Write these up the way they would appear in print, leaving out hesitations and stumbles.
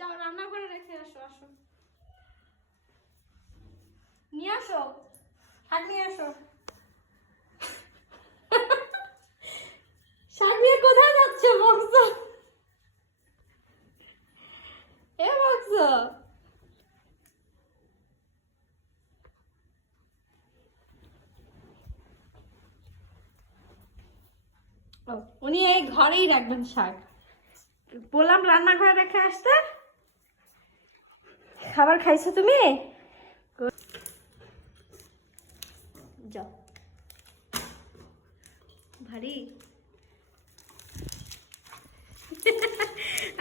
যাও রান্না করে রেখে আসো। আসো নিয়ে আসো, শাক নিয়ে আসো। শাক নিয়ে কোথায় যাচ্ছে বক্স? এ বক্স উনি এই ঘরেই রাখবেন শাক। বললাম রান্নাঘরে রেখে আসতে। খাবার খাইছো তুমি? যাও ভারী।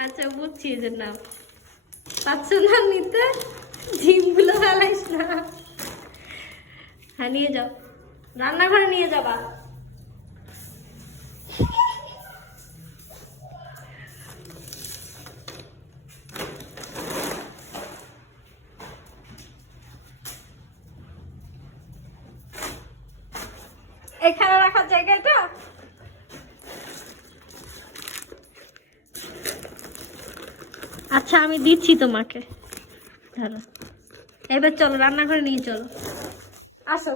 আচ্ছা বুঝছি এদের নাম পাচ্ছ না নিতে, ঝিমগুলো ফেলাইস না। হ্যাঁ নিয়ে যাও, রান্নাঘরে নিয়ে যাবা। এখানে রাখার জায়গাটা আচ্ছা আমি দিচ্ছি তোমাকে, ধরো। এবার চলো রান্নাঘরে নিয়ে চলো, আসো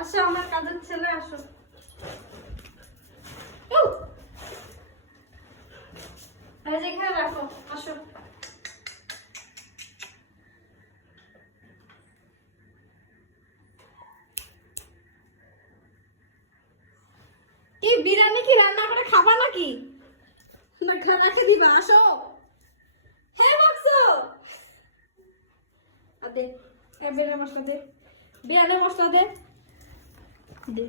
আসো আমার কাজের ছেলে, আসো। এখানে রাখো, আসো। কি বিরিয়ানি কি রান্না করে খাবা নাকি? না খানাকে দিবা? আসো। হ্যাঁ বক্সো দে, বিরিয়ানি মশলা দে, বিরিয়ানি মশলা দে, দে।